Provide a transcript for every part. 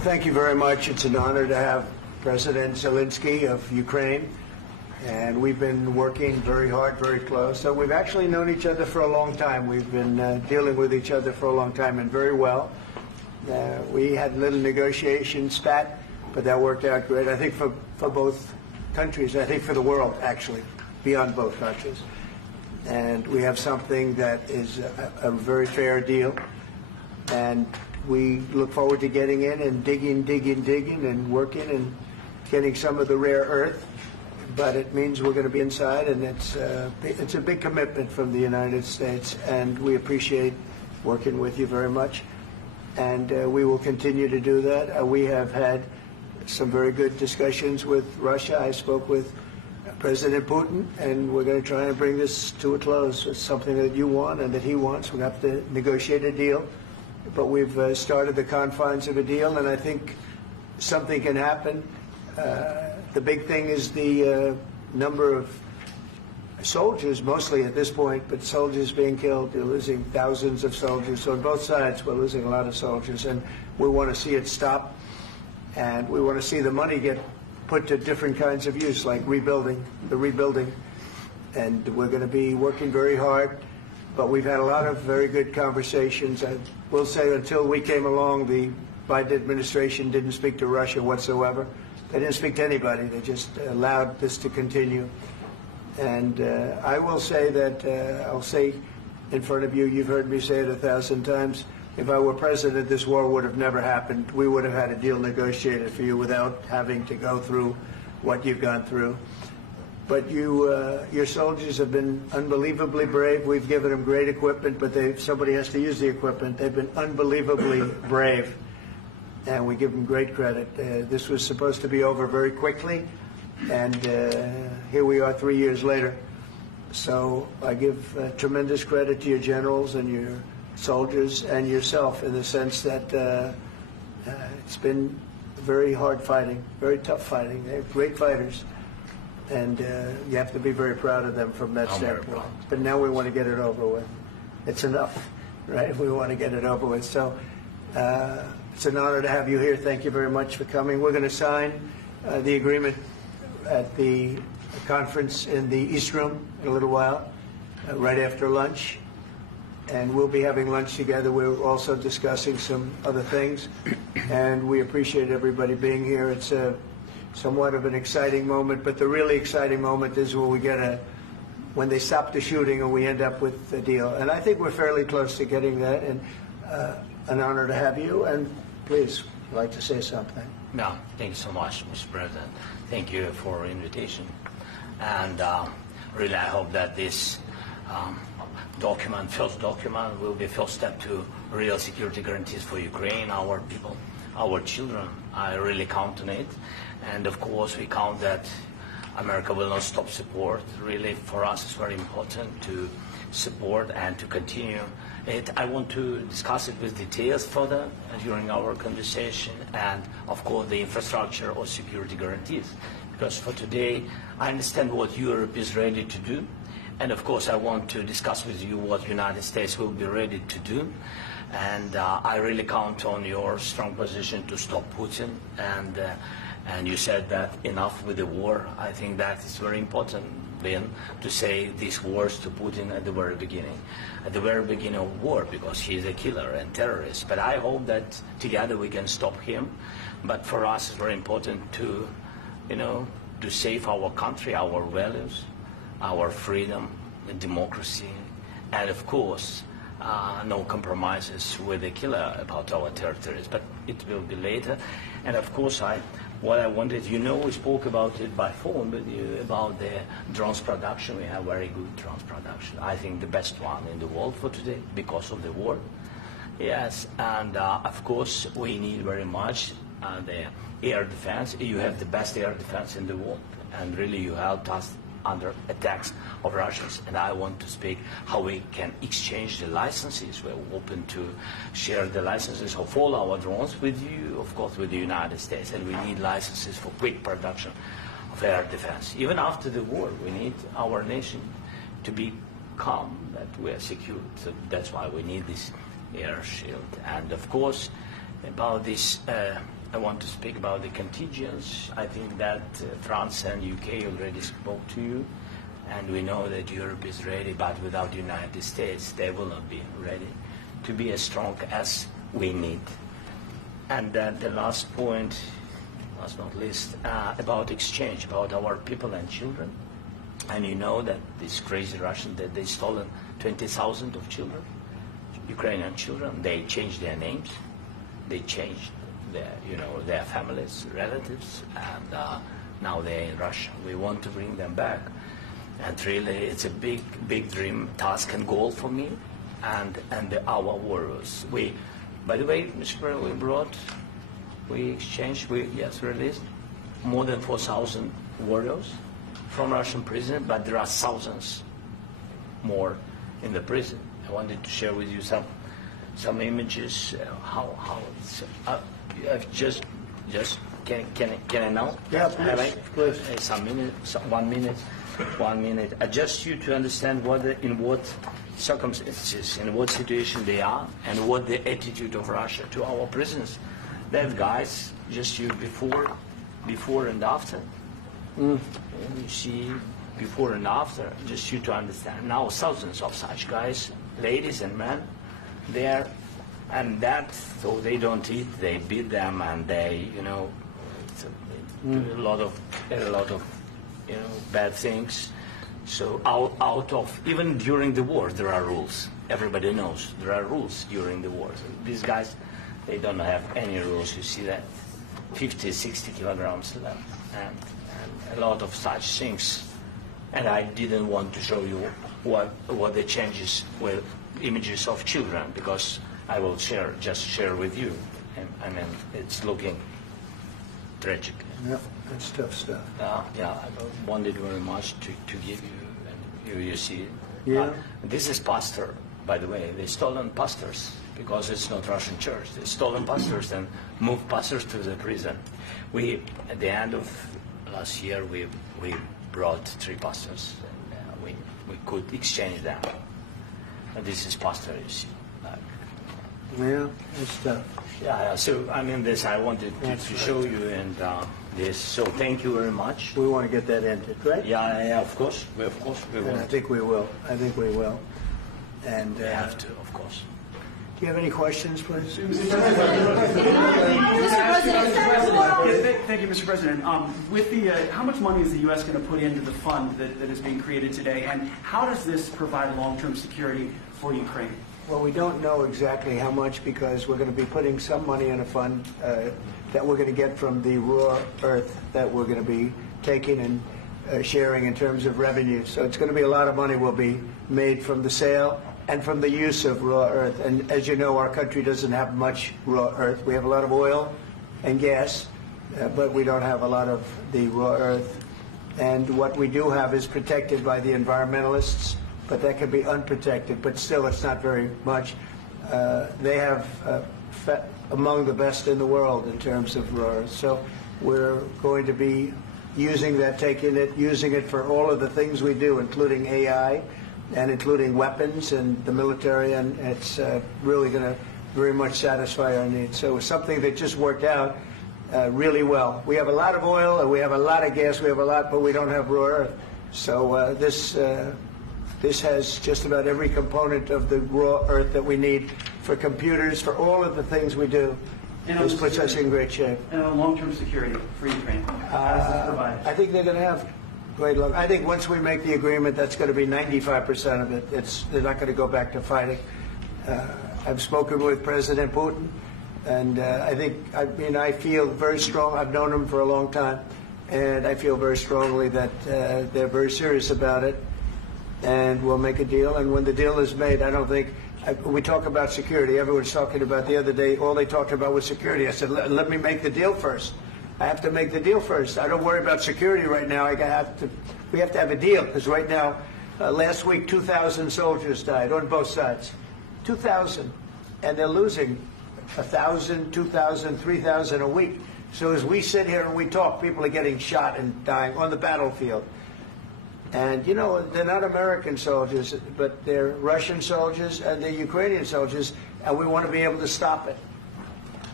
Well, thank you very much. It's an honor to have President Zelensky of Ukraine, and we've been working very hard, very close. So we've actually known each other for a long time. We've been dealing with each other for a long time, and very well. We had a little negotiation spat, but that worked out great. I think for both countries, I think for the world, actually, beyond both countries. And we have something that is a very fair deal. And we look forward to getting in and digging and working and getting some of the rare earth. But it means we're going to be inside, and it's a big commitment from the United States, and we appreciate working with you very much. And we will continue to do that. We have had some very good discussions with Russia. I spoke with President Putin, and we're going to try and bring this to a close. It's something that you want and that he wants. We have to negotiate a deal. But we've started the confines of a deal, and I think something can happen. The big thing is the number of soldiers, mostly at this point, but soldiers being killed. They're losing thousands of soldiers. So on both sides, we're losing a lot of soldiers, and we want to see it stop. And we want to see the money get put to different kinds of use, like rebuilding. And we're going to be working very hard. But we've had a lot of very good conversations. I will say until we came along, the Biden administration didn't speak to Russia whatsoever. They didn't speak to anybody. They just allowed this to continue. And I will say that, I'll say in front of you, you've heard me say it 1,000 times, if I were president, this war would have never happened. We would have had a deal negotiated for you without having to go through what you've gone through. But your soldiers have been unbelievably brave. We've given them great equipment, but somebody has to use the equipment. They've been unbelievably brave, and we give them great credit. This was supposed to be over very quickly, and here we are 3 years later. So I give tremendous credit to your generals and your soldiers and yourself in the sense that it's been very hard fighting, very tough fighting. They're great fighters. And you have to be very proud of them from that standpoint. But now we want to get it over with. It's enough, right? We want to get it over with. So it's an honor to have you here. Thank you very much for coming. We're going to sign the agreement at the conference in the East Room in a little while, right after lunch. And we'll be having lunch together. We're also discussing some other things. And we appreciate everybody being here. It's somewhat of an exciting moment, but the really exciting moment is when they stop the shooting and we end up with a deal. And I think we're fairly close to getting that, and an honor to have you. And please, I'd like to say something. No, thank you so much, Mr. President. Thank you for the invitation. And really, I hope that this first document, will be first step to real security guarantees for Ukraine, our people, our children. I really count on it. And of course, we count that America will not stop support. Really, for us, it's very important to support and to continue it. I want to discuss it with details further during our conversation, and of course, the infrastructure or security guarantees. Because for today, I understand what Europe is ready to do. And of course, I want to discuss with you what the United States will be ready to do. And I really count on your strong position to stop Putin. And you said that enough with the war. I think that is very important, Ben, to say these words to Putin at the very beginning of war, because he's a killer and terrorist. But I hope that together we can stop him. But for us, it's very important to, to save our country, our values, our freedom, and democracy, and of course, no compromises with the killer about our territories. But it will be later. And of course, what I wanted, we spoke about it by phone with you about the drones production. We have very good drones production. I think the best one in the world for today because of the war. Yes, and of course, we need very much the air defense. You have the best air defense in the world, and really you helped us under attacks of Russians. And I want to speak how we can exchange the licenses. We're open to share the licenses of all our drones with you, of course, with the United States. And we need licenses for quick production of air defense. Even after the war, we need our nation to be calm, that we are secure. So that's why we need this air shield. And of course, about this I want to speak about the contingents. I think that France and UK already spoke to you, and we know that Europe is ready, but without the United States, they will not be ready to be as strong as we need. And the last point, last not least, about exchange, about our people and children. And you know that these crazy Russians, that they stolen 20,000 of children, Ukrainian children. They changed their names, they changed their families, relatives, and now they're in Russia. We want to bring them back. And really, it's a big dream, task and goal for me and our warriors. By the way, Mr. President, we exchanged, released more than 4,000 warriors from Russian prison, but there are thousands more in the prison. I wanted to share with you some images. How it's just can I now? Yeah, please. One minute. Just you to understand in what circumstances, in what situation they are, and what the attitude of Russia to our prisoners. They have guys, just you before and after. You see before and after, just you to understand. Now thousands of such guys, ladies and men, there, and that, so they don't eat, they beat them, and they, do a lot of bad things. So out of, even during the war, there are rules. Everybody knows there are rules during the war. So these guys, they don't have any rules. You see that 50, 60 kilograms left, and a lot of such things. And I didn't want to show you what the changes with images of children, because I will just share with you. And I mean, it's looking tragic. Yeah, that's tough stuff. I wanted very much to give you, and you see. Yeah. This is pastor, by the way. They stolen pastors because it's not Russian church. They stolen pastors and moved pastors to the prison. At the end of last year, we brought 3 pastors, and we could exchange them. And this is pastor, you see. Yeah, that's tough. Yeah. So I mean, this I wanted to show you, and this. So thank you very much. We want to get that ended, right? Yeah. Of course, we And will. I think we will. And We have to, of course. do you have any questions, please? Thank you, Mr. President. With the, how much money is the U.S. going to put into the fund that is being created today, and how does this provide long-term security for Ukraine? Well, we don't know exactly how much, because we're going to be putting some money in a fund that we're going to get from the raw earth that we're going to be taking and sharing in terms of revenue. So it's going to be a lot of money will be made from the sale and from the use of raw earth. And as you know, our country doesn't have much raw earth. We have a lot of oil and gas, but we don't have a lot of the raw earth. And what we do have is protected by the environmentalists, but that can be unprotected, but still it's not very much. They have among the best in the world in terms of raw earth. So we're going to be using that, using it for all of the things we do, including AI and including weapons and the military, and it's really going to very much satisfy our needs. So it's something that just worked out really well. We have a lot of oil and we have a lot of gas, but we don't have raw earth. So this has just about every component of the raw earth that we need for computers, for all of the things we do. This puts us in great shape. And on long-term security for Ukraine, how does this provide? I think they're going to have great luck. I think once we make the agreement, that's going to be 95% of it. They're not going to go back to fighting. I've spoken with President Putin, and I feel very strong. I've known him for a long time, and I feel very strongly that they're very serious about it. And we'll make a deal. And when the deal is made, I don't think we talk about security. Everyone's talking about the other day. All they talked about was security. I said, let me make the deal first. I have to make the deal first. I don't worry about security right now. We have to have a deal, because right now, last week, 2,000 soldiers died on both sides. 2,000, and they're losing 1,000, 2,000, 3,000 a week. So as we sit here and we talk, people are getting shot and dying on the battlefield. And, they're not American soldiers, but they're Russian soldiers and they're Ukrainian soldiers, and we want to be able to stop it.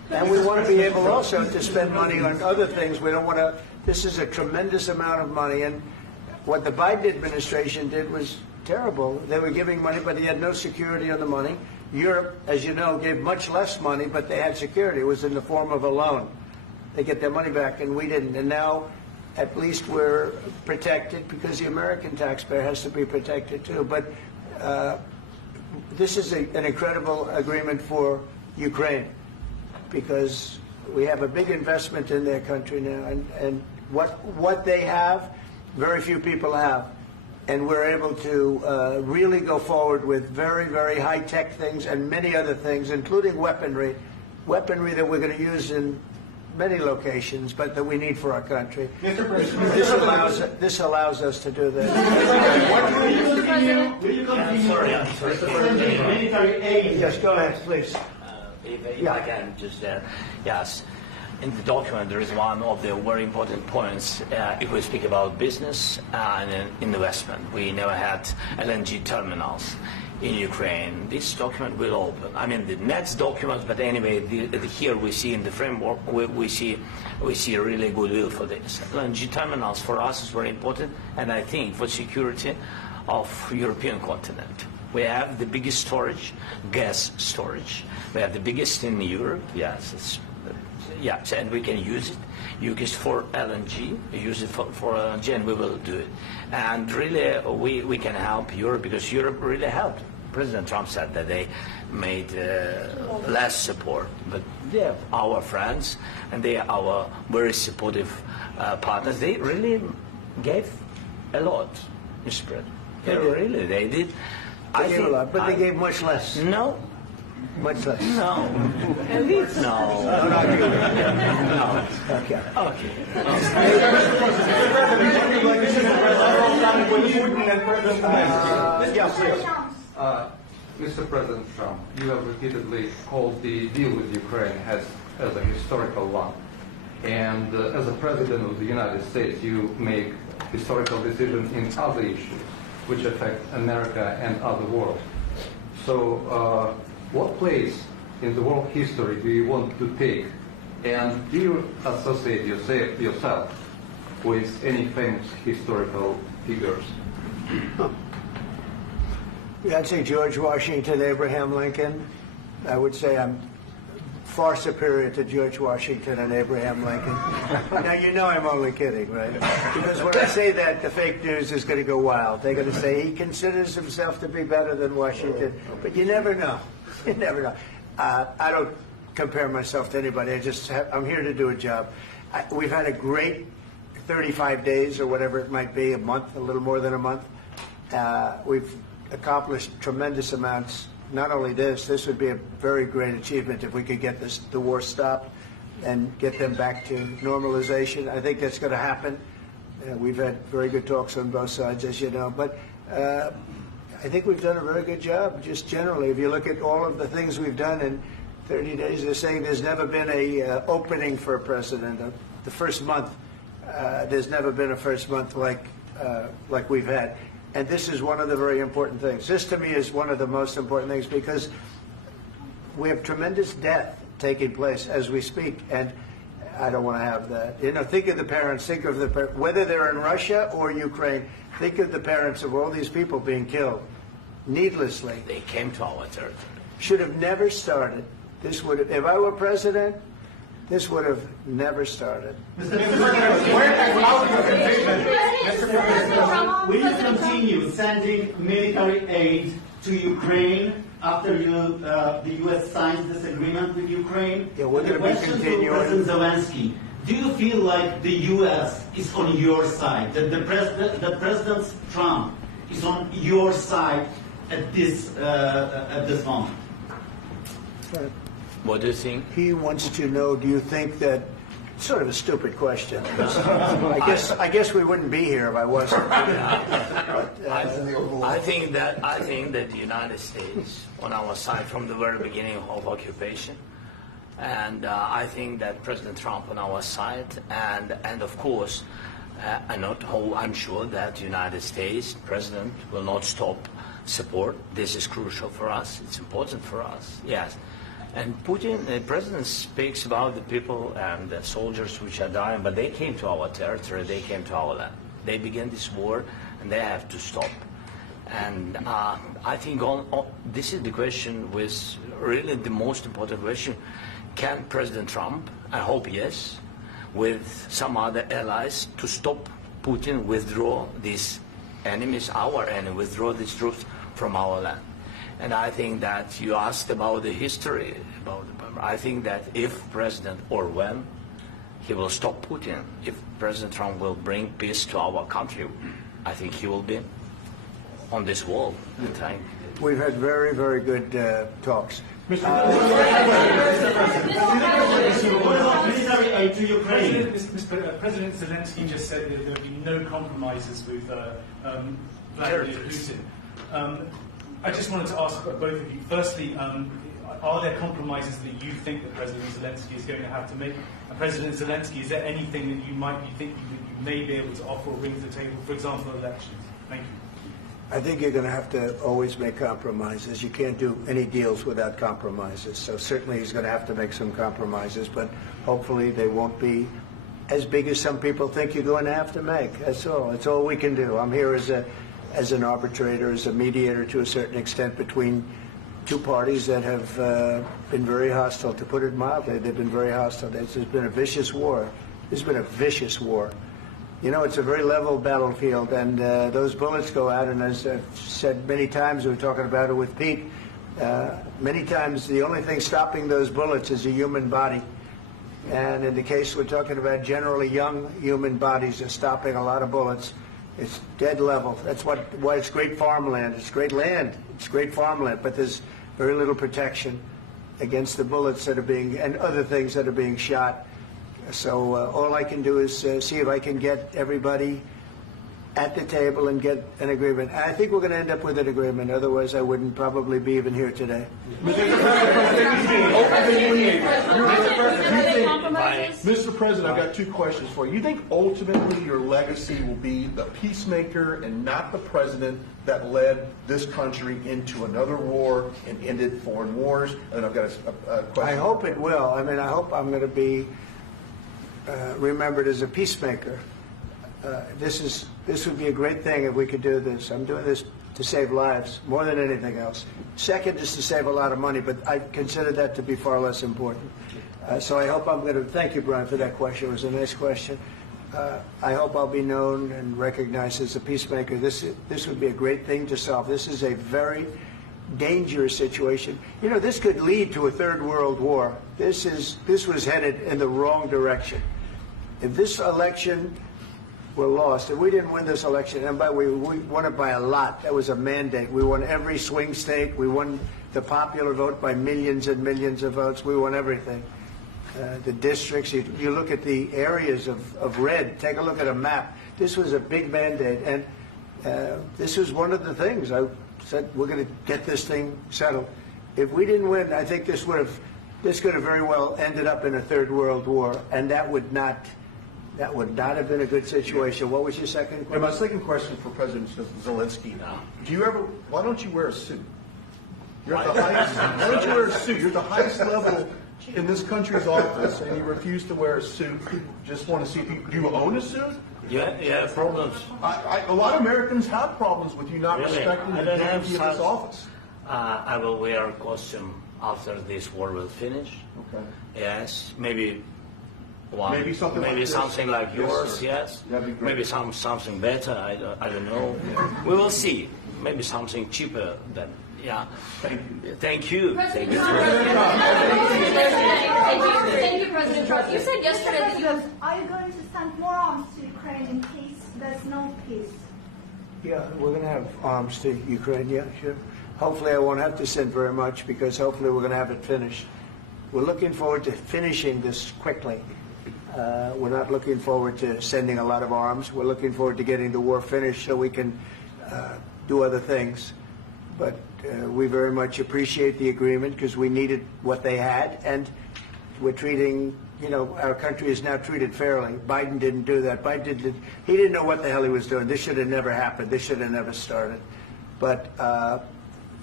And we want to be able also to spend money on other things. We don't want to, this is a tremendous amount of money. And what the Biden administration did was terrible. They were giving money, but they had no security on the money. Europe, as you know, gave much less money, but they had security. It was in the form of a loan. They get their money back, and we didn't. And now, at least we're protected because the American taxpayer has to be protected too. But this is an incredible agreement for Ukraine because we have a big investment in their country now, and what they have, very few people have. And we're able to really go forward with very, very high-tech things and many other things, including weaponry that we're going to use in many locations, but that we need for our country. Mr. President, This allows us to do that. will you continue Sorry. sending military aid? Yes, go ahead, please. If I can just yes. In the document, there is one of the very important points. If we speak about business and investment, we never had LNG terminals in Ukraine. This document will open. I mean, the next document, but anyway, here we see in the framework, we see really goodwill for this. LNG terminals for us is very important, and I think for security of European continent. We have the biggest storage, gas storage. We have the biggest in Europe. Yes, yes, and we can use it. Use it for LNG. Use it for LNG, and we will do it. And really, we can help Europe because Europe really helped. President Trump said that they made less support, but they are our friends and they are our very supportive partners. They really gave a lot, Mr. President. They did. They gave a lot, but they gave much less. No. Much less. No. No. No. Okay. Mr. President Trump, you have repeatedly called the deal with Ukraine as a historical one. And as a President of the United States, you make historical decisions in other issues which affect America and other world. So what place in the world history do you want to take? And do you associate yourself with any famous historical figures? Yeah, I'd say George Washington, Abraham Lincoln. I would say I'm far superior to George Washington and Abraham Lincoln. Now, you know I'm only kidding, right? Because when I say that, the fake news is going to go wild. They're going to say he considers himself to be better than Washington. But you never know. You never know. I don't compare myself to anybody. I'm here to do a job. We've had a great 35 days or whatever it might be, a month, a little more than a month. We've accomplished tremendous amounts. Not only this would be a very great achievement if we could get the war stopped and get them back to normalization. I think that's going to happen. We've had very good talks on both sides, as you know. But I think we've done a very good job, just generally. If you look at all of the things we've done in 30 days, they're saying there's never been a opening for a president. The first month, there's never been a first month like we've had. And this is one of the very important things. This, to me, is one of the most important things because we have tremendous death taking place as we speak, and I don't want to have that. You know, think of the parents, whether they're in Russia or Ukraine, think of the parents of all these people being killed needlessly. They came to our territory. Should have never started. This would have, if I were president, this would have never started. Mr. President, will you continue sending military aid to Ukraine after the U.S. signs this agreement with Ukraine? Yeah, we're going to be continuing. President Zelensky, do you feel like the U.S. is on your side, that the President Trump is on your side at this moment? What do you think? He wants to know, do you think that, sort of a stupid question. I guess we wouldn't be here if I wasn't. I think that the United States on our side from the very beginning of occupation, and I think that President Trump on our side, and of course, I'm sure that the United States President will not stop support. This is crucial for us. It's important for us. Yes. And Putin, the president speaks about the people and the soldiers which are dying, but they came to our territory, they came to our land. They began this war, and they have to stop. And I think this is the question, with really the most important question. Can President Trump, I hope yes, with some other allies, to stop Putin, withdraw these enemies, our enemy, withdraw these troops from our land? And I think that you asked about the history, I think that if President, or when, he will stop Putin, if President Trump will bring peace to our country, I think he will be on this wall. We've had very, very good talks. Military aid to Ukraine. President Zelensky just said that there would be no compromises with Vladimir Putin. I just wanted to ask both of you, firstly, are there compromises that you think that President Zelensky is going to have to make? And President Zelensky, is there anything that you might be thinking that you may be able to offer or bring to the table, for example, elections? Thank you. I think you're going to have to always make compromises. You can't do any deals without compromises. So certainly he's going to have to make some compromises, but hopefully they won't be as big as some people think you're going to have to make. That's all. That's all we can do. I'm here as an arbitrator, as a mediator to a certain extent between two parties that have been very hostile, to put it mildly. They've been very hostile. There's been a vicious war. There's been a vicious war. You know, it's a very level battlefield, and those bullets go out, and as I've said many times, we were talking about it with Pete, many times the only thing stopping those bullets is a human body. And in the case we're talking about, generally young human bodies are stopping a lot of bullets. It's dead level. That's why it's great farmland. It's great land. It's great farmland, but there's very little protection against the bullets that are being, and other things that are being shot. So all I can do is see if I can get everybody at the table and get an agreement. I think we're going to end up with an agreement. Otherwise, I wouldn't probably be even here today. Mr. President, I've got two questions for you. You think ultimately your legacy will be the peacemaker and not the president that led this country into another war and ended foreign wars? And I've got a question. I hope it will. I mean, I hope I'm going to be remembered as a peacemaker. This would be a great thing if we could do this. I'm doing this to save lives more than anything else. Second is to save a lot of money, but I consider that to be far less important. So I hope I'm going to thank you, Brian, for that question. It was a nice question. I hope I'll be known and recognized as a peacemaker. This would be a great thing to solve. This is a very dangerous situation. You know, this could lead to a third world war. This was headed in the wrong direction. If this election were lost, if we didn't win this election, and by we won it by a lot, that was a mandate. We won every swing state. We won the popular vote by millions and millions of votes. We won everything. The districts, you look at the areas of red, take a look at a map. This was a big mandate, and this was one of the things. I said, we're going to get this thing settled. If we didn't win, I think this could have very well ended up in a third world war, and that would not have been a good situation. What was your second question? And my second question for President Zelensky: why don't you wear a suit? You're at the highest. Why don't you wear a suit? You're at the highest level in this country's office, and you refuse to wear a suit. Just want to see if do you own a suit? Yeah, problems. A lot of Americans have problems with you not respecting the dignity of this office. I will wear a costume after this war will finish. Okay. Yes, maybe one. Maybe something like this. Something like yours. Yes. That'd be great. Maybe something better. I don't know. Yeah. We will see. Maybe something cheaper than. Yeah. Thank you. Thank you. Thank you, President Trump. You said yesterday that Are you going to send more arms to Ukraine in case there's no peace? Yeah, we're going to have arms to Ukraine, yeah, sure. Hopefully I won't have to send very much, because hopefully we're going to have it finished. We're looking forward to finishing this quickly. We're not looking forward to sending a lot of arms. We're looking forward to getting the war finished so we can do other things. But we very much appreciate the agreement, because we needed what they had, and we're treating, you know, our country is now treated fairly. Biden didn't do that. He didn't know what the hell he was doing. This should have never happened. This should have never started. But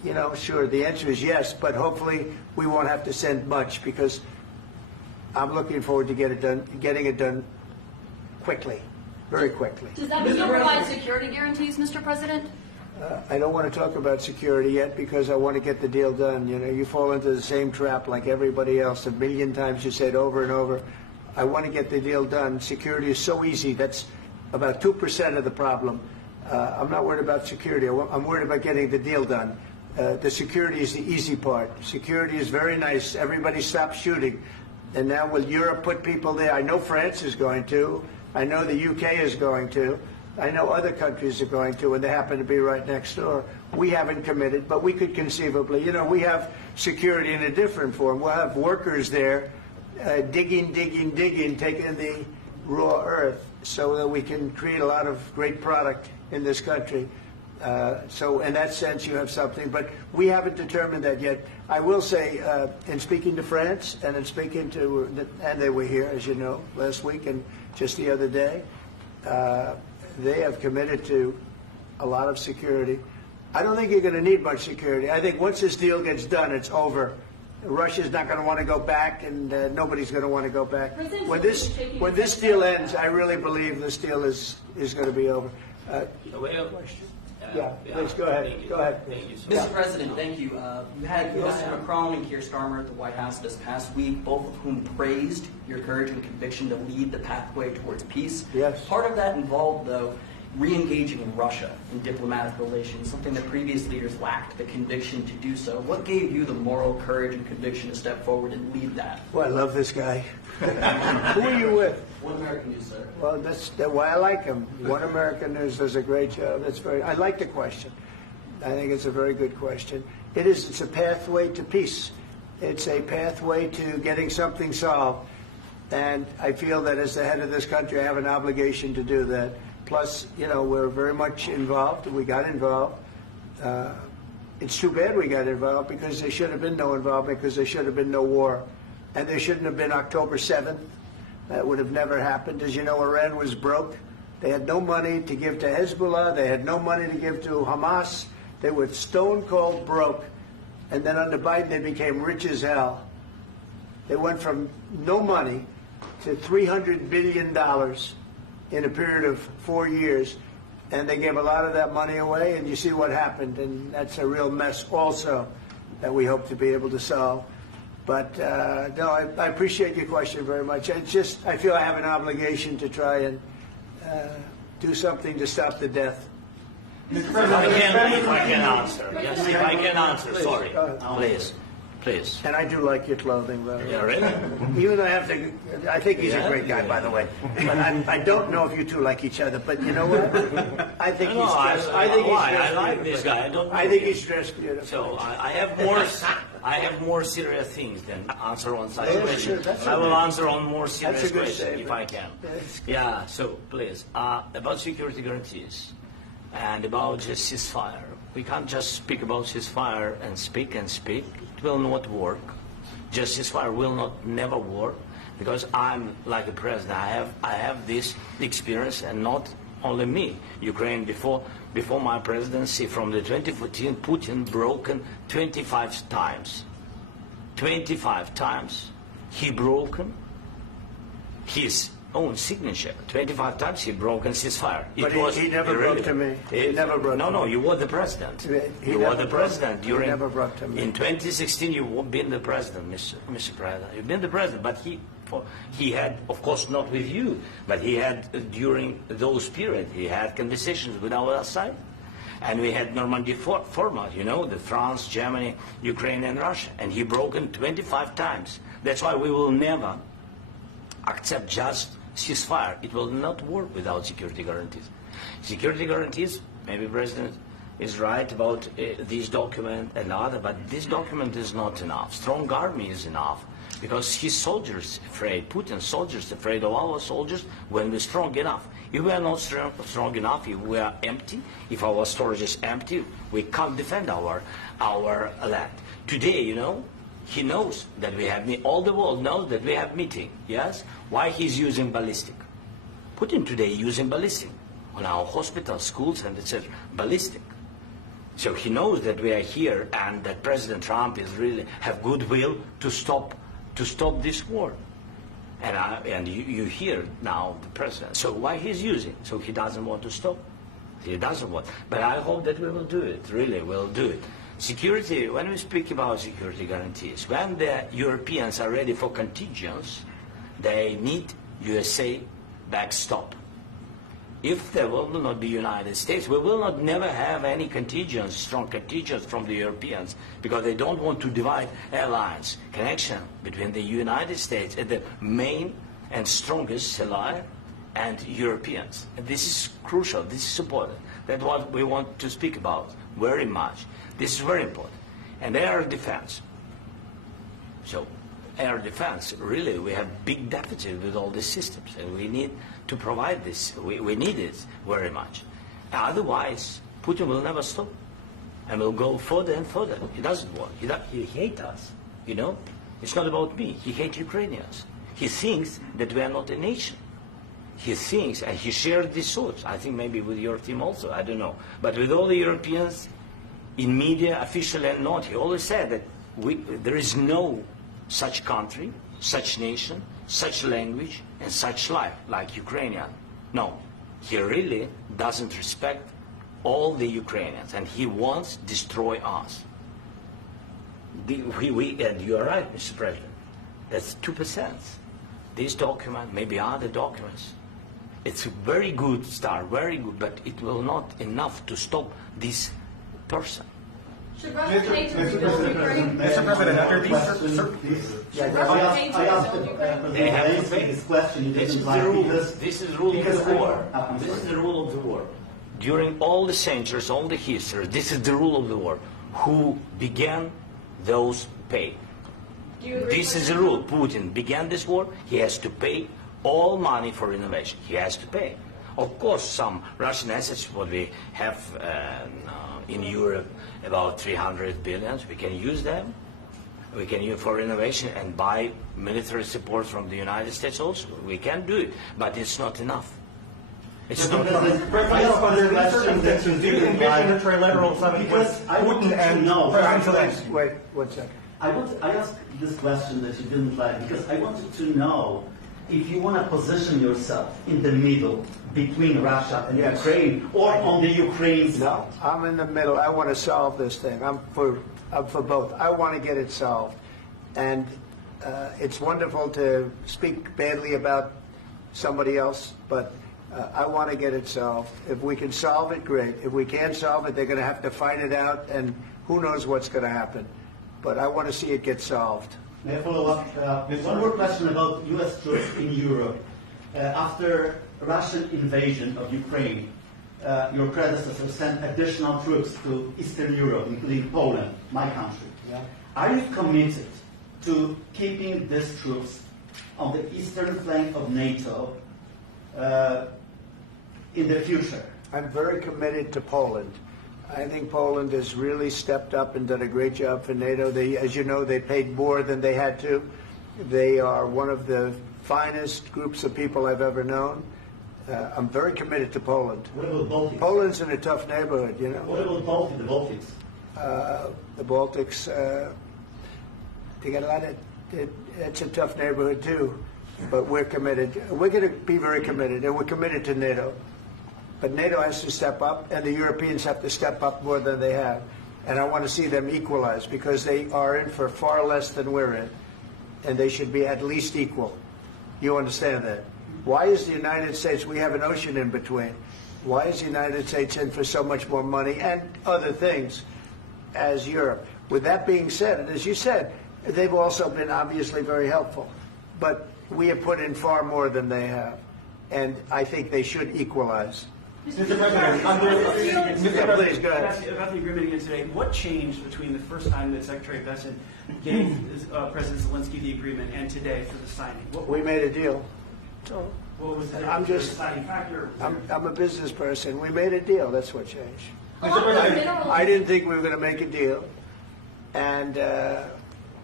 sure, the answer is yes, but hopefully we won't have to send much because I'm looking forward to getting it done quickly, very quickly. Does that still provide security guarantees, Mr. President? I don't want to talk about security yet because I want to get the deal done. You fall into the same trap like everybody else. 1 million times you say it over and over. I want to get the deal done. Security is so easy. That's about 2% of the problem. I'm not worried about security. I'm worried about getting the deal done. The security is the easy part. Security is very nice. Everybody stops shooting. And now will Europe put people there? I know France is going to. I know the UK is going to. I know other countries are going to, and they happen to be right next door. We haven't committed, but we could conceivably. We have security in a different form. We'll have workers there digging, taking the raw earth so that we can create a lot of great product in this country. So in that sense, you have something, but we haven't determined that yet. I will say, in speaking to France and in speaking to, and they were here, as you know, last week and just the other day, they have committed to a lot of security. I don't think you're going to need much security. I think once this deal gets done, it's over. Russia's not going to want to go back, and nobody's going to want to go back. When this deal ends, I really believe this deal is going to be over. Question? Yeah, please go ahead. Go ahead. Mr. President, thank you. You had Mr. Macron and Keir Starmer at the White House this past week, both of whom praised your courage and conviction to lead the pathway towards peace. Yes. Part of that involved, though, re-engaging Russia in diplomatic relations, something that previous leaders lacked the conviction to do so. What gave you the moral courage and conviction to step forward and lead that? Well, I love this guy. Who are you with? One American News, sir. Well, that's why I like him. One American News does a great job. I like the question. I think it's a very good question. It's a pathway to peace. It's a pathway to getting something solved. And I feel that as the head of this country, I have an obligation to do that. Plus, we're very much involved. We got involved. It's too bad we got involved because there should have been no involvement because there should have been no war. And there shouldn't have been October 7th. That would have never happened. As you know, Iran was broke. They had no money to give to Hezbollah. They had no money to give to Hamas. They were stone cold broke. And then under Biden, they became rich as hell. They went from no money to $300 billion in a period of 4 years. And they gave a lot of that money away. And you see what happened. And that's a real mess also that we hope to be able to solve. But no, I appreciate your question very much. I feel I have an obligation to try and do something to stop the death. If I can answer. Yes, if I can answer. Sorry. Please. And I do like your clothing, by the way. Yeah, really? Even though I think he's a great guy, by the way. But I don't know if you two like each other. But you know what? I think he's dressed. I like this guy. I think he's dressed beautiful. So I have more serious things than answer on such question. Sure, I will answer on more serious questions statement. if I can. Yeah. So please, about security guarantees and about just ceasefire. We can't just speak about ceasefire and speak. It will not work. Just ceasefire will never work because I'm like the president. I have this experience, and not only me. Ukraine before my presidency, from the 2014, Putin broken 25 times. 25 times he broken his own signature. 25 times he broken ceasefire. But he never broke to me. He never broke to me. No, you were the president. You were the president during. He never broke to me. In 2016, you've been the president, Mr. President. You've been the president, but he had, of course, not with you, but he had during those periods. He had conversations with our side, and we had Normandy format. The France, Germany, Ukraine, and Russia, and he broken 25 times. That's why we will never accept just ceasefire. It will not work without security guarantees. Security guarantees, maybe President is right about this document and other, but this document is not enough. Strong army is enough because his soldiers afraid, Putin's soldiers afraid of our soldiers when we're strong enough. If we are not strong enough, if we are empty, if our storage is empty, we can't defend our land. Today, he knows that we have, all the world knows that we have meeting, yes? Why he's using ballistic? Putin today using ballistic on our hospitals, schools, and etc. Ballistic. So he knows that we are here and that President Trump is really have goodwill to stop this war. And you hear now the president. So why he's using? So he doesn't want to stop. He doesn't want. But I hope that we will do it. Really, we'll do it. Security. When we speak about security guarantees, when the Europeans are ready for contingents, they need USA backstop. If there will not be United States, we will not never have any contingents, strong contingents from the Europeans, because they don't want to divide alliance, connection between the United States and the main and strongest ally and Europeans. And this is crucial, this is important. That's what we want to speak about very much. This is very important. And air defense. So air defense, really, we have big deficit with all these systems, and we need to provide this. We need it very much. Otherwise, Putin will never stop, and will go further and further. He doesn't want. He hates us, you know? It's not about me. He hates Ukrainians. He thinks that we are not a nation. He thinks, and he shared these thoughts, I think maybe with your team also, I don't know. But with all the Europeans, in media, officially and not, he always said that there is no such country, such nation, such language, and such life like Ukrainian. No, he really doesn't respect all the Ukrainians, and he wants to destroy us. And you are right, Mr. President. That's 2%. This document, maybe other documents, it's a very good start, very good, but it will not enough to stop this person. Should Russia pay to rebuild Ukraine? Mr. President, under these Should Russia pay to rebuild Ukraine? They have to pay. This question. This is the rule. This is the rule of the war. This is the rule of the war. During all the centuries, all the history, this is the rule of the war. Who began, those pay. Do you agree This with is the rule. Putin began this war. He has to pay all money for innovation. He has to pay. Of course, some Russian assets, what we have in Europe, about 300 billion, we can use them. We can use for innovation and buy military support from the United States also. We can do it, but it's not enough. It's not enough. a trilateral summit Because I want to know. Wait 1 second. I asked this question that you didn't like because I wanted to know if you want to position yourself in the middle between Russia and Yes. Ukraine or on the Ukraine side. No, I'm in the middle. I want to solve this thing. I'm for both. I want to get it solved. And it's wonderful to speak badly about somebody else, but I want to get it solved. If we can solve it, great. If we can't solve it, they're going to have to fight it out, and who knows what's going to happen. But I want to see it get solved. May I follow up with one more question about U.S. troops in Europe? After Russian invasion of Ukraine, your predecessor sent additional troops to Eastern Europe, including Poland, my country. Yeah. Are you committed to keeping these troops on the eastern flank of NATO in the future? I'm very committed to Poland. I think Poland has really stepped up and done a great job for NATO. They, as you know, they paid more than they had to. They are one of the finest groups of people I've ever known. I'm very committed to Poland. What about Baltics? Poland's in a tough neighborhood, you know. What about the Baltics? The Baltics, they got a lot of, it's a tough neighborhood too, but we're committed. We're going to be very committed, and we're committed to NATO. But NATO has to step up, and the Europeans have to step up more than they have. And I want to see them equalize, because they are in for far less than we're in, and they should be at least equal. You understand that? Why is the United States, we have an ocean in between, why is the United States in for so much more money and other things as Europe? With that being said, and as you said, they've also been obviously very helpful. But we have put in far more than they have, and I think they should equalize. Mr. President, Please, go ahead. about the agreement again today, what changed between the first time that Secretary Bessent gave President Zelensky the agreement and today for the signing? We made a deal. What was the I'm just, deciding factor? I'm a business person. We made a deal. That's what changed. Along with minerals. I didn't think we were going to make a deal, and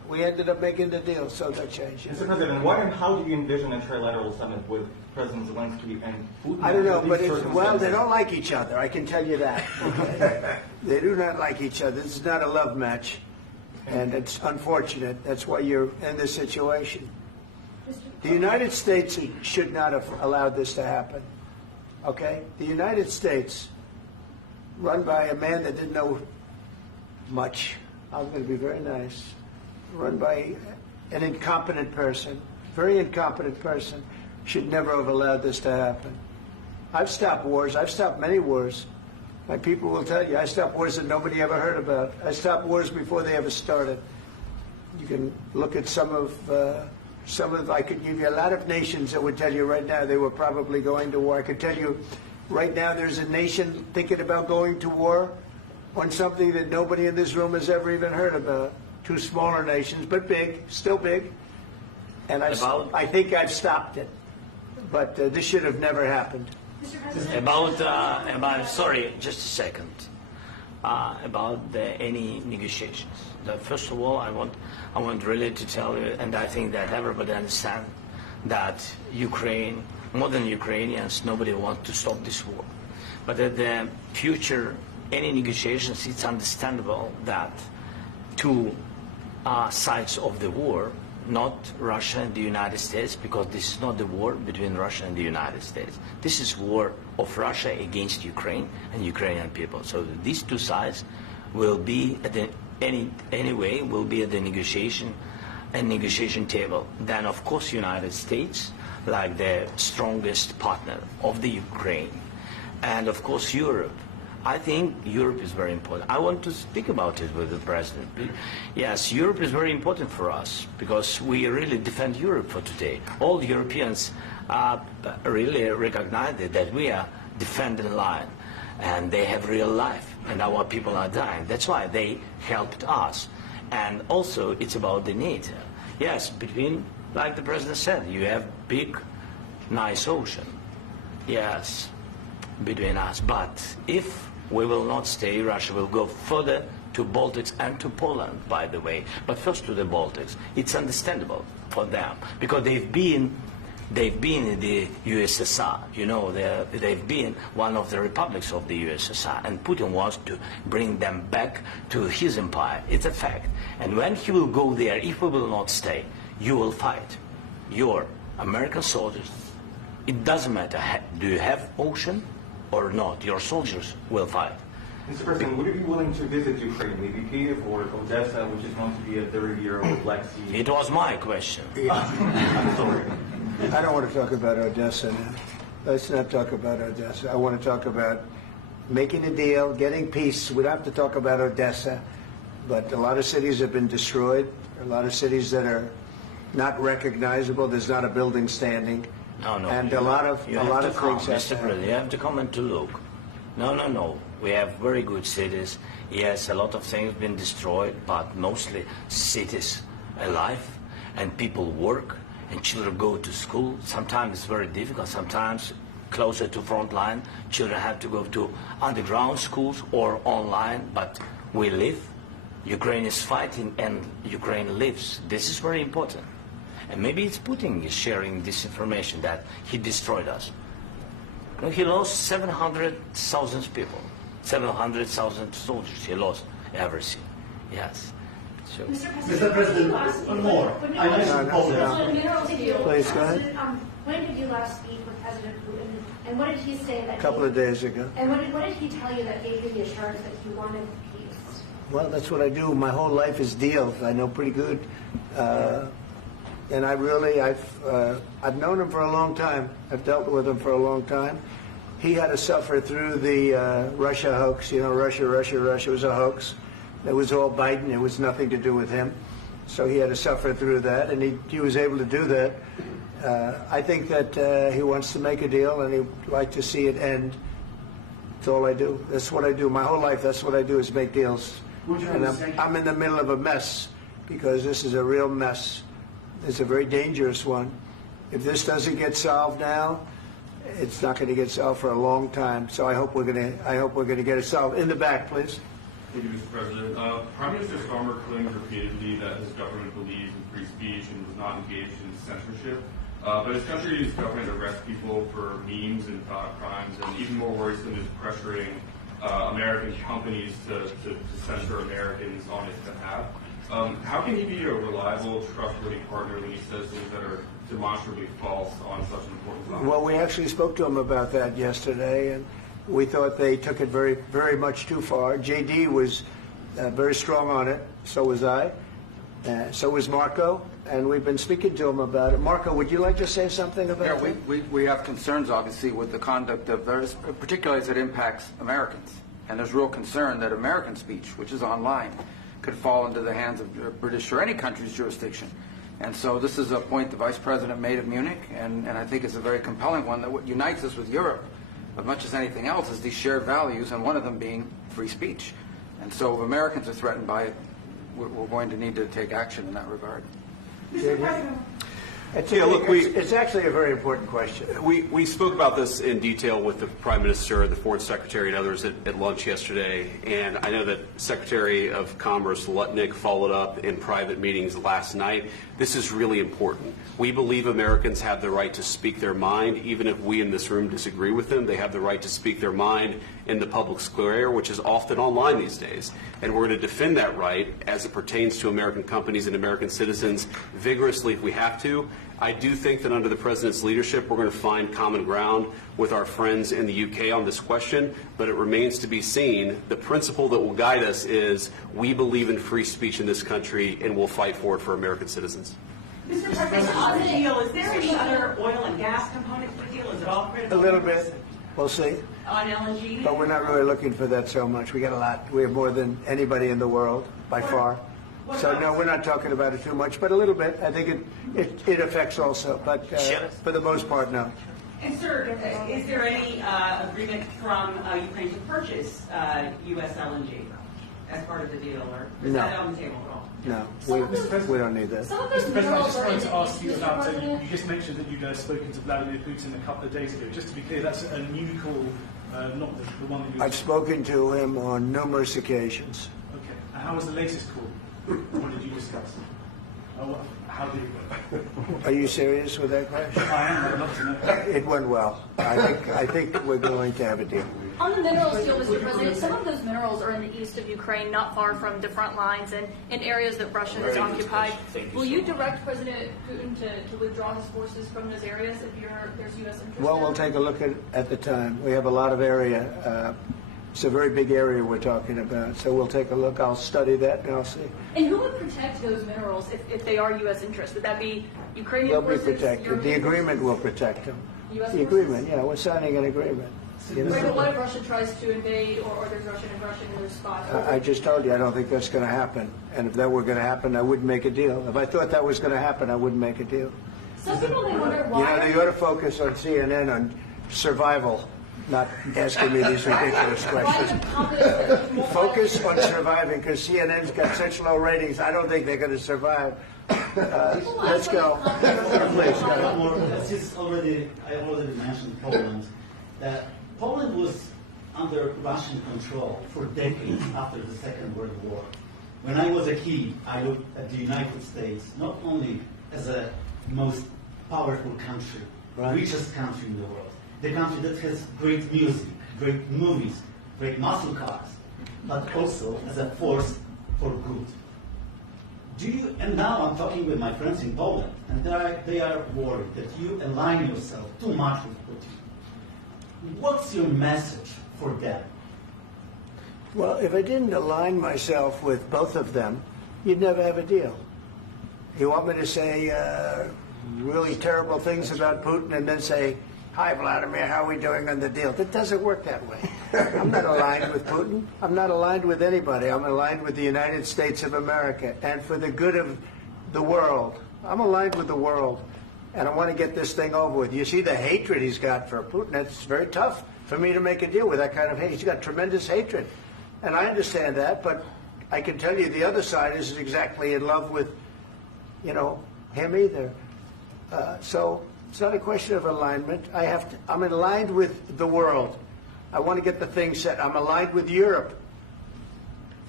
We ended up making the deal, so that changed. Mr. President, what and how do you envision a trilateral summit with President Zelensky and Putin? I don't know, but These well, they circumstances? don't like each other. I can tell you that. Okay? They do not like each other. This is not a love match, and it's unfortunate. That's why you're in this situation. The United States should not have allowed this to happen. Okay? The United States, run by a man that didn't know much. I'm going to be very nice. Run by an incompetent person, very incompetent person, should never have allowed this to happen. I've stopped wars. I've stopped many wars. My people will tell you, I stopped wars that nobody ever heard about. I stopped wars before they ever started. You can look at some of, I could give you a lot of nations that would tell you right now they were probably going to war. I could tell you right now there's a nation thinking about going to war on something that nobody in this room has ever even heard about. Two smaller nations, but big, still big. And I think I've stopped it. But this should have never happened. Sorry, just a second. About any negotiations. First of all, I want really to tell you, and I think that everybody understands that Ukraine, more than Ukrainians, nobody wants to stop this war. But at the future, any negotiations, it's understandable that two sides of the war, not Russia and the United States, because this is not the war between Russia and the United States. This is war of Russia against Ukraine and Ukrainian people. So these two sides will be at the anyway will be at the negotiation table. Then of course United States, like the strongest partner of the Ukraine, and of course Europe. I think Europe is very important. I want to speak about it with the President. Yes, Europe is very important for us because we really defend Europe for today. All Europeans really recognize that we are defending line and they have real life and our people are dying. That's why they helped us. And also it's about the NATO. Yes, between, like the President said, you have big, nice ocean. Yes, between us. But if we will not stay, Russia will go further to Baltics and to Poland, by the way. But first to the Baltics. It's understandable for them because they've been in the USSR. You know, they've been one of the republics of the USSR, and Putin wants to bring them back to his empire. It's a fact. And when he will go there, if we will not stay, you will fight. Your American soldiers, it doesn't matter, do you have ocean or not, your soldiers will fight. Mr. President, would you be willing to visit Ukraine, maybe Kiev or Odessa, which is going to be at the riviera or Black Sea? It was my question. I'm sorry. I don't want to talk about Odessa now. Let's not talk about Odessa. I want to talk about making a deal, getting peace. We don't have to talk about Odessa, but a lot of cities have been destroyed. A lot of cities that are not recognizable. There's not a building standing. No. And a lot of things have Mr. President, you have to come and to look. No. We have very good cities. Yes, a lot of things have been destroyed, but mostly cities alive, and people work, and children go to school. Sometimes it's very difficult. Sometimes closer to front line, children have to go to underground schools or online, but we live. Ukraine is fighting, and Ukraine lives. This is very important. And maybe it's Putin is sharing this information that he destroyed us. You know, he lost 700,000 people, 700,000 soldiers. He lost everything. Yes. So. Mr. President, one more. I mentioned Poland. Please, go ahead. When did you last speak with President Putin, and what did he say that? A couple of days ago. And what did he tell you that gave you the assurance that he wanted peace? Well, that's what I do. My whole life is deals. I know pretty good. And I've known him for a long time. I've dealt with him for a long time. He had to suffer through the Russia hoax. You know, Russia was a hoax. It was all Biden. It was nothing to do with him. So he had to suffer through that, and he was able to do that. I think that he wants to make a deal, and he'd like to see it end. That's all I do. That's what I do. My whole life, that's what I do is make deals. And I'm in the middle of a mess because this is a real mess. It's a very dangerous one. If this doesn't get solved now, it's not going to get solved for a long time. So I hope we're going to get it solved. In the back, please. Thank you, Mr. President. Prime Minister Starmer claimed repeatedly that his government believes in free speech and was not engaged in censorship. But his country's government arrests people for memes and thought crimes, and even more worrisome is pressuring American companies to censor Americans on his behalf. How can he be a reliable, trustworthy partner when he says things that are demonstrably false on such an important topic? Well, we actually spoke to him about that yesterday, and we thought they took it very, very much too far. JD was very strong on it. So was I. So was Marco. And we've been speaking to him about it. Marco, would you like to say something about that? We have concerns, obviously, with the conduct of those, particularly as it impacts Americans. And there's real concern that American speech, which is online, could fall into the hands of British or any country's jurisdiction. And so this is a point the Vice President made of Munich, and I think it's a very compelling one, that what unites us with Europe, as much as anything else, is these shared values, and one of them being free speech. And so if Americans are threatened by it, we're going to need to take action in that regard. Mr. President. It's actually a very important question. We spoke about this in detail with the Prime Minister, the Foreign Secretary, and others at lunch yesterday, and I know that Secretary of Commerce Lutnick followed up in private meetings last night. This is really important. We believe Americans have the right to speak their mind, even if we in this room disagree with them. They have the right to speak their mind in the public square, which is often online these days. And we're going to defend that right as it pertains to American companies and American citizens vigorously if we have to. I do think that under the President's leadership, we're going to find common ground with our friends in the UK on this question, but it remains to be seen. The principle that will guide us is we believe in free speech in this country, and we'll fight for it for American citizens. Mr. President, on the deal, is there any other oil and gas component to the deal? Is it all critical? A little bit. We'll see. On LNG? But we're not really looking for that so much. We got a lot. We have more than anybody in the world, by far. So no, we're not talking about it too much, but a little bit. I think it affects also, but for the most part, no. And sir, is there any agreement from Ukraine to purchase U.S. LNG as part of the deal, or is that on the table at all? No, we don't need that. Mr. President, I just wanted to ask you about, you just mentioned that you'd spoken to Vladimir Putin a couple of days ago. Just to be clear, that's a new call, not the one that you... I've spoken to him on numerous occasions. Okay. And how was the latest call? What did you discuss? How did it go? Are you serious with that question? I am. I'd love to know. It went well. I think we're going to have a deal. On the minerals deal, Mr. President, some of those minerals are in the east of Ukraine, not far from the front lines and in areas that Russia has occupied. Will you direct President Putin to withdraw his forces from those areas if there's U.S. interest? Well, we'll take a look at the time. We have a lot of area. It's a very big area we're talking about, so we'll take a look. I'll study that and I'll see. And who would protect those minerals if they are U.S. interests? Would that be Ukrainian They'll forces? be protected. The agreement will protect them. US the agreement, yeah, we're signing an agreement. Right, but what if Russia tries to invade or there's Russian aggression in those spots? I just told you I don't think that's going to happen. And if that were going to happen, I wouldn't make a deal. If I thought that was going to happen, I wouldn't make a deal. Some people may wonder why. You ought to focus on CNN on survival, not asking me these ridiculous questions. Focus on surviving, because CNN's got such low ratings. I don't think they're going to survive. Let's go. Please, go. I already mentioned Poland. Poland was under Russian control for decades after the Second World War. When I was a kid, I looked at the United States not only as a most powerful country, richest country in the world, the country that has great music, great movies, great muscle cars, but also as a force for good. And now I'm talking with my friends in Poland, and they are worried that you align yourself too much with Putin. What's your message for them? Well, if I didn't align myself with both of them, you'd never have a deal. You want me to say really terrible things about Putin and then say, "Hi, Vladimir, how are we doing on the deal?" That doesn't work that way. I'm not aligned with Putin. I'm not aligned with anybody. I'm aligned with the United States of America and for the good of the world. I'm aligned with the world, and I want to get this thing over with. You see the hatred he's got for Putin. It's very tough for me to make a deal with that kind of hate. He's got tremendous hatred, and I understand that, but I can tell you the other side isn't exactly in love with, him either. So it's not a question of alignment. I'm aligned with the world. I want to get the thing set. I'm aligned with Europe.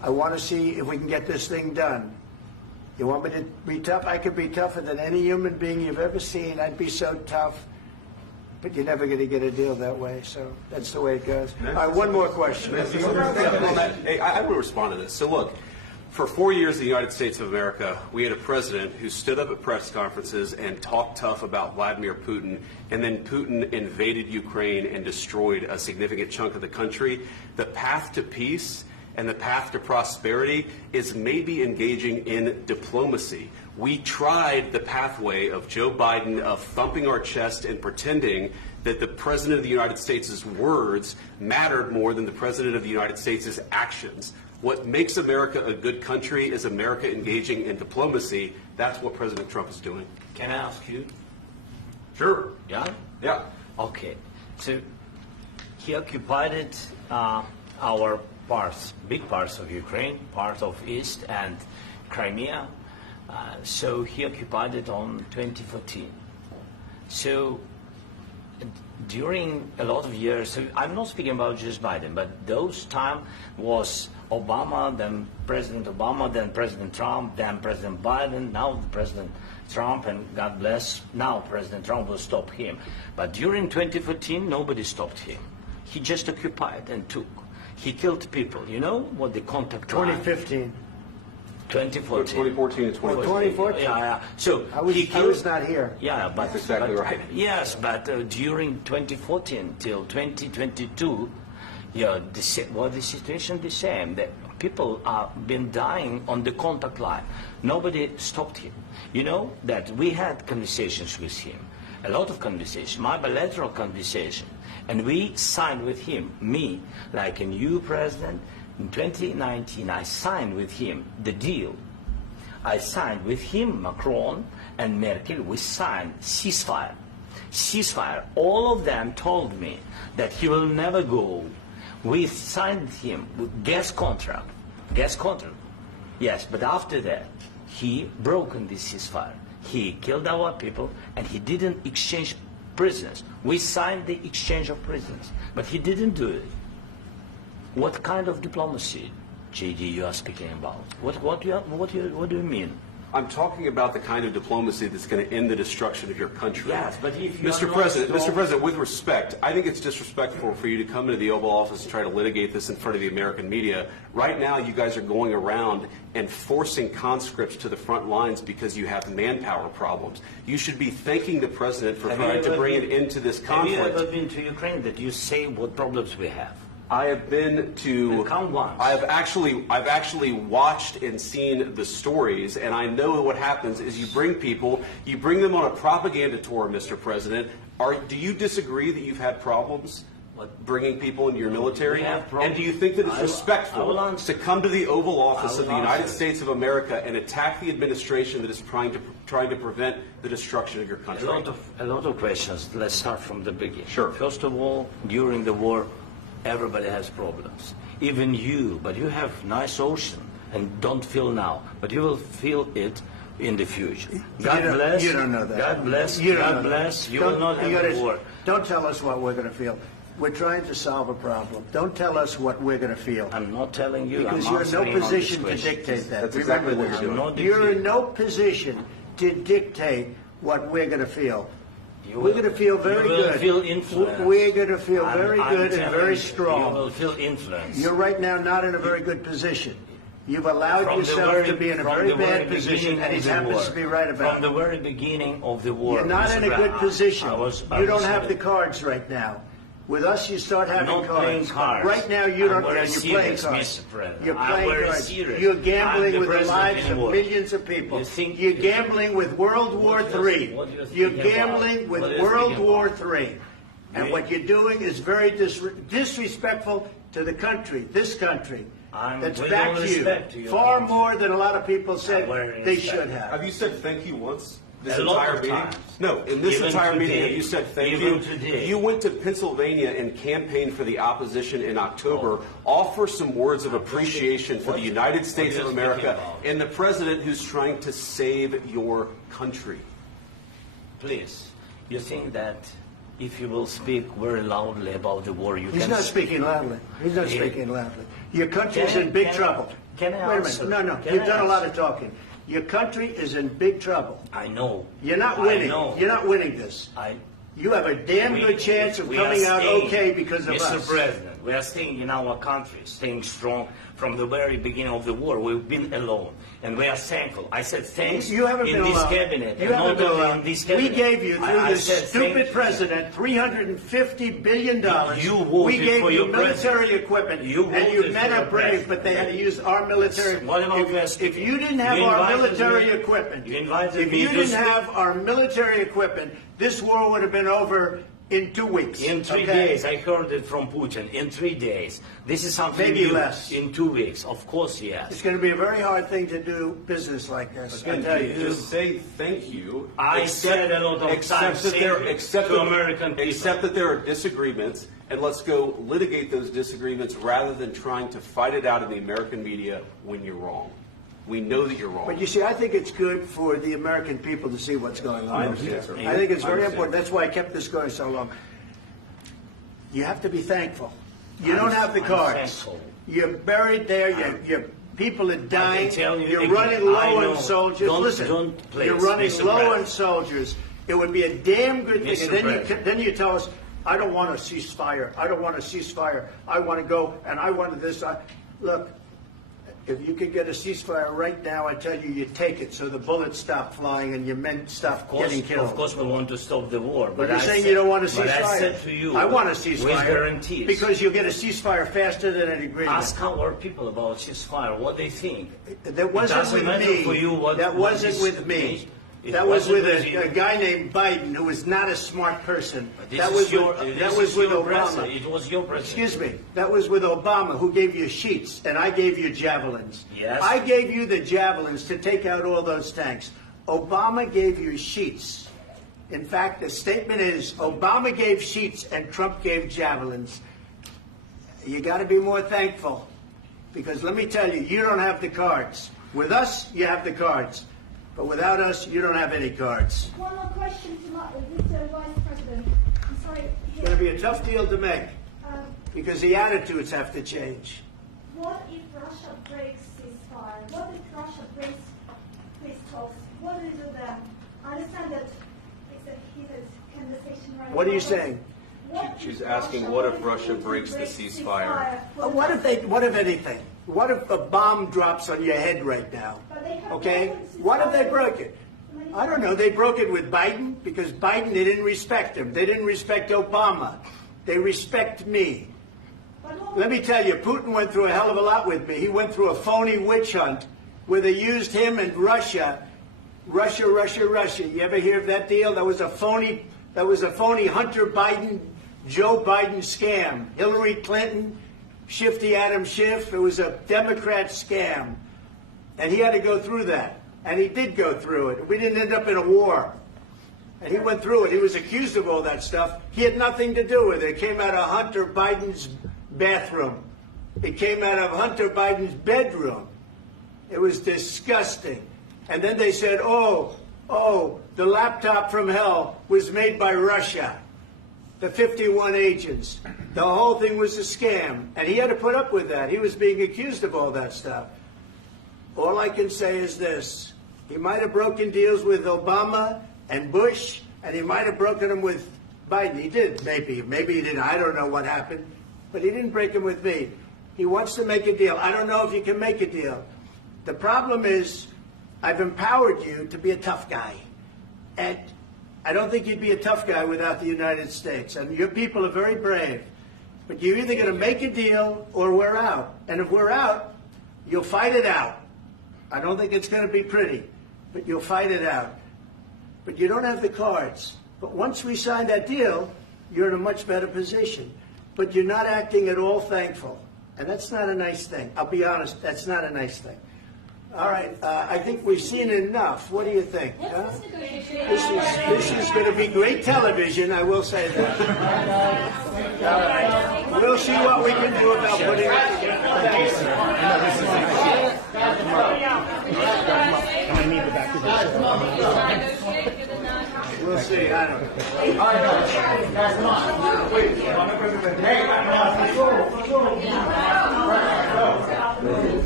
I want to see if we can get this thing done. You want me to be tough? I could be tougher than any human being you've ever seen. I'd be so tough. But you're never going to get a deal that way, so that's the way it goes. All right, one more question. Hey, I want to respond to this. So look, for 4 years in the United States of America, we had a president who stood up at press conferences and talked tough about Vladimir Putin, and then Putin invaded Ukraine and destroyed a significant chunk of the country. The path to peace and the path to prosperity is maybe engaging in diplomacy. We tried the pathway of Joe Biden of thumping our chest and pretending that the President of the United States' words mattered more than the President of the United States' actions. What makes America a good country is America engaging in diplomacy. That's what President Trump is doing. Can I ask you? Sure. Yeah? Yeah. Okay. So he occupied our parts, big parts of Ukraine, part of East and Crimea. So he occupied it on 2014. So during a lot of years, so I'm not speaking about just Biden, but those time was Obama, then President Obama, then President Trump, then President Biden, now President Trump, and God bless, now President Trump will stop him. But during 2014, nobody stopped him. He just occupied and took. He killed people. You know what the contact 2015. 2014. 2014 and 2014. 2014. Yeah. So I was not here. Yeah, but that's exactly right. Yes, but during 2014 till 2022, yeah, the situation the same. That people have been dying on the contact line. Nobody stopped him. You know that we had conversations with him, a lot of conversations, my bilateral conversation, and we signed with him. Me, like a new president. In 2019, I signed with him the deal. I signed with him, Macron and Merkel, we signed ceasefire. Ceasefire. All of them told me that he will never go. We signed him with gas contract. Gas contract. Yes, but after that, he broken this ceasefire. He killed our people and he didn't exchange prisoners. We signed the exchange of prisoners, but he didn't do it. What kind of diplomacy, JD, you are speaking about? What do you mean? I'm talking about the kind of diplomacy that's going to end the destruction of your country. Yes, but if you Mr. President, with respect, I think it's disrespectful for you to come into the Oval Office and try to litigate this in front of the American media. Right now, you guys are going around and forcing conscripts to the front lines because you have manpower problems. You should be thanking the President for trying to bring it into this conflict. Have you ever been to Ukraine that you say what problems we have? I have been to. Count once. I've actually watched and seen the stories, and I know what happens is you bring people, you bring them on a propaganda tour, Mr. President. Do you disagree that you've had problems bringing people into your military? And do you think that it's respectful to come to the Oval Office of the United States of America and attack the administration that is trying to prevent the destruction of your country? A lot of questions. Let's start from the beginning. Sure. First of all, during the war, everybody has problems. Even you, but you have nice ocean and don't feel now, but you will feel it in the future. God bless. You don't know that. God bless. You don't God know bless. that. You will not have a war. Don't tell us what we're going to feel. We're trying to solve a problem. Don't tell us what we're going to feel. I'm not telling you. Because I'm you're in no answering on position this to question. dictate that. That's exactly what you're doing. You're in no position to dictate what we're going to feel. We're going to feel very good. Feel influence. We're going to feel very good and very strong. You will feel influence. You're right now not in a very good position. You've allowed yourself to be in a very bad position, and he happens to be right about it. From the very beginning of the war. You're not in a good position. You don't have the the cards right now. With us, you start having not playing cards. Right now, you don't. You're playing serious, cards. Mr. President. You're I'm playing very cards. serious. You're gambling I'm with the president lives of anymore. millions of people. You're gambling with World War III. You're gambling with World War III. And what you're doing is very disrespectful to the country, this country, that's backed you far more than a lot of people said they should have. Have you said thank you once? This A lot entire of meeting? times. No, in this Even entire today. meeting, have you said thank Even you? today. You went to Pennsylvania and campaigned for the opposition in October. Offer some words of appreciation for the United States of America and the president who's trying to save your country. Please, you think that if you will speak very loudly about the war, you He's can... not speaking loudly. He's not speaking loudly. Your country's in big trouble. Can I Wait a answer? minute. No. Can You've I done a lot answer? of talking. Your country is in big trouble. I know. You're not I winning. know. You're not winning this. You have a damn good chance of coming out okay because of Mr. us. President, we are staying in our country, staying strong from the very beginning of the war. We've been alone, and we are thankful. I said thanks You haven't in been this alone. cabinet, You and haven't not been only alone. in this We cabinet. gave you, through I this said stupid thank you. president, $350 billion. You voted we gave for you your military president. equipment, You and you voted men for are your brave, president. but they had to use our military. What about West? If you didn't have You our invited military me- equipment, you invited if me you to didn't speak. have our military equipment, this war would have been over in 2 weeks. In 3 okay? days, I heard it from Putin. In 3 days, this is something Maybe new. less. In 2 weeks, of course, yes. It's going to be a very hard thing to do business like this. I Again, tell you. just say thank you. I said a lot of times thank you to American people. Accept that there are disagreements, and let's go litigate those disagreements rather than trying to fight it out in the American media when you're wrong. We know that you're wrong. But you see, I think it's good for the American people to see what's going on. I understand, sir. I think it's I very understand. important. That's why I kept this going so long. You have to be thankful. You don't have the I'm cards. thankful. You're buried there. Your people are dying. tell you You're again, running I low know. on soldiers. Don't- Listen, don't please, you're running Mr. low on President. soldiers. It would be a damn good thing. Mr. And President. then you tell us, I don't want a ceasefire. I don't want a ceasefire. I want to go, and I want this. Look, if you could get a ceasefire right now, I tell you, you take it so the bullets stop flying and your men stop getting killed. Of course, we want to stop the war. But you're I saying said- you don't want a ceasefire. But I said to you, I want a with ceasefire. guarantees. Because you'll get a ceasefire faster than an agreement. Ask our people about ceasefire, what they think. That wasn't It doesn't with matter me. for you what That what wasn't is- with me. It That was wasn't with with you. a guy named Biden who was not a smart person. This That is was your- with, this that was is with your Obama. president. It was your president. Excuse me. That was with Obama, who gave you sheets, and I gave you javelins. Yes. I gave you the javelins to take out all those tanks. Obama gave you sheets. In fact, the statement is Obama gave sheets and Trump gave javelins. You got to be more thankful, because let me tell you, you don't have the cards. With us, you have the cards. But without us, you don't have any cards. One more question to Mr. Vice President. I'm sorry. It's going to be a tough deal to make, Um, because the attitudes have to change. What if Russia breaks ceasefire? What if Russia breaks peace talks? What do you do then? I understand that it's a heated conversation right now. What are you but saying? what if She's asking, what if Russia breaks the ceasefire? What if anything? What if a bomb drops on your head right now? But they have Okay? weapons to What if they fire. broke it? I don't know. They broke it with Biden, because Biden, they didn't respect him. They didn't respect Obama. They respect me. Let me tell you, Putin went through a hell of a lot with me. He went through a phony witch hunt where they used him and Russia. Russia. You ever hear of that deal? That was a phony Hunter Biden, Joe Biden scam. Hillary Clinton, Shifty Adam Schiff. It was a Democrat scam. And he had to go through that. And he did go through it. We didn't end up in a war. And he went through it. He was accused of all that stuff. He had nothing to do with it. It came out of Hunter Biden's bathroom. It came out of Hunter Biden's bedroom. It was disgusting. And then they said, oh, the laptop from hell was made by Russia. The 51 agents. The whole thing was a scam. And he had to put up with that. He was being accused of all that stuff. All I can say is this. He might have broken deals with Obama and Bush, and he might have broken them with Biden. He did, maybe. Maybe he didn't. I don't know what happened. But he didn't break them with me. He wants to make a deal. I don't know if you can make a deal. The problem is, I've empowered you to be a tough guy. And I don't think you'd be a tough guy without the United States. And your people are very brave. But you're either going to make a deal or we're out. And if we're out, you'll fight it out. I don't think it's going to be pretty, but you'll fight it out. But you don't have the cards. But once we sign that deal, you're in a much better position. But you're not acting at all thankful. And that's not a nice thing. I'll be honest, that's not a nice thing. All right, I think we've seen enough. What do you think? Huh? This is going to be great television, I will say that. All right. We'll see what we can do about putting it together. Thank you. I need the back of We'll see. I don't know.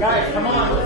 Guys, come on.